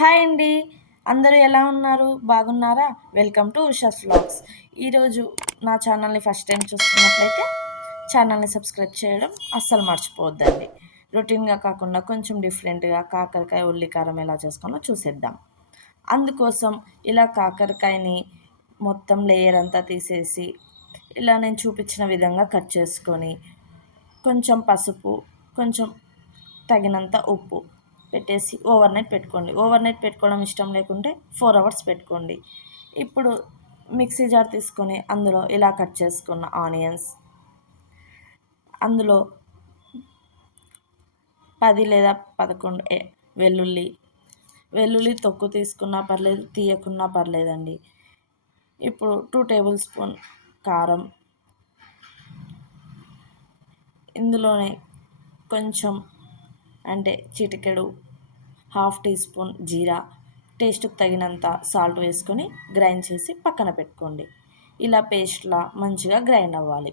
Hi అండి. అందరూ ఎలా ఉన్నారు? బాగున్నారా? Welcome to Usha's vlogs. ఈరోజు నా ఛానల్‌ని ఫస్ట్ టైం చూస్తున్నట్లయితే ఛానల్‌ని సబ్స్క్రైబ్ చేయడం అస్సలు మర్చిపోవద్దండి. రొటీన్‌గా కాకుండా కొంచెం డిఫరెంట్‌గా కాకరకాయ, ఉల్లి కారం ఎలా చేసుకోవాలో చూసేద్దాం. అందుకోసం ఇలా కాకరకాయని మొత్తం లేయర్ అంతా తీసేసి ఇలా నేను చూపించిన విధంగా కట్ చేసుకొని కొంచెం పసుపు, కొంచెం తగినంత ఉప్పు పెట్టేసి ఓవర్ నైట్ పెట్టుకోండి. ఓవర్ నైట్ పెట్టుకోవడం ఇష్టం లేకుంటే 4 అవర్స్ పెట్టుకోండి. ఇప్పుడు మిక్సీ జార్ తీసుకొని అందులో ఇలా కట్ చేసుకున్న ఆనియన్స్, అందులో 10 లేదా 11 వెల్లుల్లి, వెల్లుల్లి తొక్కు తీసుకున్నా పర్లేదు, తీయకున్నా పర్లేదండి. ఇప్పుడు 2 టేబుల్ స్పూన్ కారం, ఇందులోనే కొంచెం అంటే చిటికెడు హాఫ్ టీ స్పూన్ జీరా, టేస్ట్కి తగినంత సాల్ట్ వేసుకొని గ్రైండ్ చేసి పక్కన పెట్టుకోండి. ఇలా పేస్ట్లా మంచిగా గ్రైండ్ అవ్వాలి.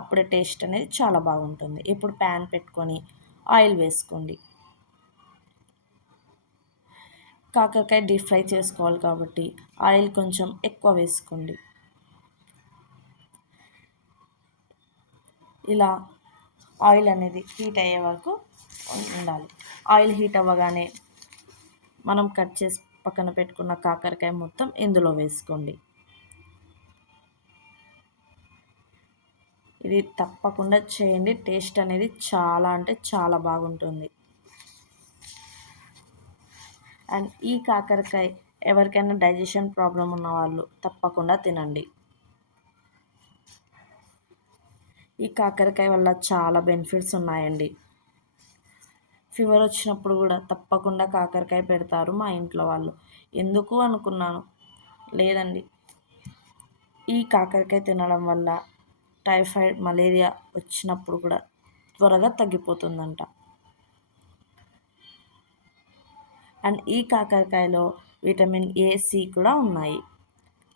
అప్పుడే టేస్ట్ అనేది చాలా బాగుంటుంది. ఇప్పుడు ప్యాన్ పెట్టుకొని ఆయిల్ వేసుకోండి. కాకరకాయ డీప్ ఫ్రై చేసుకోవాలి కాబట్టి ఆయిల్ కొంచెం ఎక్కువ వేసుకోండి. ఇలా ఆయిల్ అనేది హీట్ అయ్యే వరకు ఉండాలి. ఆయిల్ హీట్ అవ్వగానే మనం కట్ చేసి పక్కన పెట్టుకున్న కాకరకాయ మొత్తం ఇందులో వేసుకోండి. ఇది తప్పకుండా చేయండి. టేస్ట్ అనేది చాలా అంటే చాలా బాగుంటుంది. అండ్ ఈ కాకరకాయ ఎవరికైనా డైజెషన్ ప్రాబ్లం ఉన్న వాళ్ళు తప్పకుండా తినండి. ఈ కాకరకాయ వల్ల చాలా బెనిఫిట్స్ ఉన్నాయండి. ఫీవర్ వచ్చినప్పుడు కూడా తప్పకుండా కాకరకాయ పెడతారు మా ఇంట్లో వాళ్ళు. ఎందుకు అనుకున్నాను, లేదండి, ఈ కాకరకాయ తినడం వల్ల టైఫాయిడ్, మలేరియా వచ్చినప్పుడు కూడా త్వరగా తగ్గిపోతుందంట. అండ్ ఈ కాకరకాయలో విటమిన్ ఏ, సి కూడా ఉన్నాయి.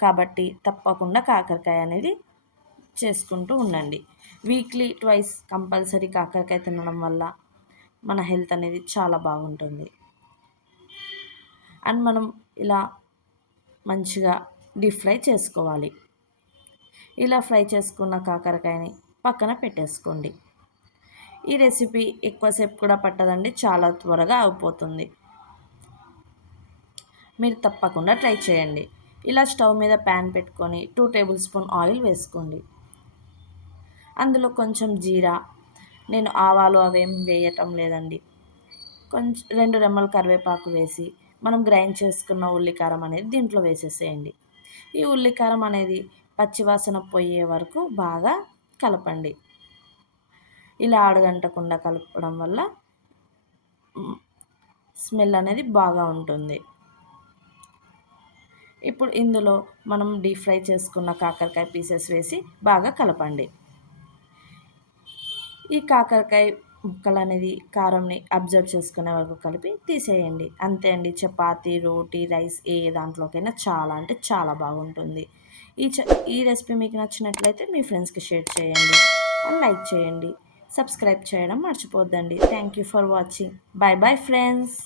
కాబట్టి తప్పకుండా కాకరకాయ అనేది చేసుకుంటూ ఉండండి. వీక్లీ ట్వైస్ కంపల్సరీ కాకరకాయ తినడం వల్ల మన హెల్త్ అనేది చాలా బాగుంటుంది. అండ్ మనం ఇలా మంచిగా డీప్ ఫ్రై చేసుకోవాలి. ఇలా ఫ్రై చేసుకున్న కాకరకాయని పక్కన పెట్టేసుకోండి. ఈ రెసిపీ ఎక్కువసేపు కూడా పట్టదండి, చాలా త్వరగా అయిపోతుంది. మీరు తప్పకుండా ట్రై చేయండి. ఇలా స్టవ్ మీద ప్యాన్ పెట్టుకొని 2 టేబుల్ స్పూన్ ఆయిల్ వేసుకోండి. అందులో కొంచెం జీరా, నేను ఆవాలు అవేం వేయటం లేదండి, కొంచెం 2 రెమ్మలు కరివేపాకు వేసి మనం గ్రైండ్ చేసుకున్న ఉల్లికారం అనేది దీంట్లో వేసేసేయండి. ఈ ఉల్లికారం అనేది పచ్చివాసన పోయే వరకు బాగా కలపండి. ఇలా అడగంటకుండా కలపడం వల్ల స్మెల్ అనేది బాగా ఉంటుంది. ఇప్పుడు ఇందులో మనం డీప్ ఫ్రై చేసుకున్న కాకరకాయ పీసెస్ వేసి బాగా కలపండి. ఈ కాకరకాయ ముక్కలు అనేది కారంని అబ్జర్వ్ చేసుకునే వరకు కలిపి తీసేయండి. అంతే అండి. చపాతీ, రోటీ, రైస్ ఏ దాంట్లోకైనా చాలా అంటే చాలా బాగుంటుంది. ఈ రెసిపీ మీకు నచ్చినట్లయితే మీ ఫ్రెండ్స్కి షేర్ చేయండి అండ్ లైక్ చేయండి. సబ్స్క్రైబ్ చేయడం మర్చిపోద్దండి. Thank you for watching. Bye bye friends.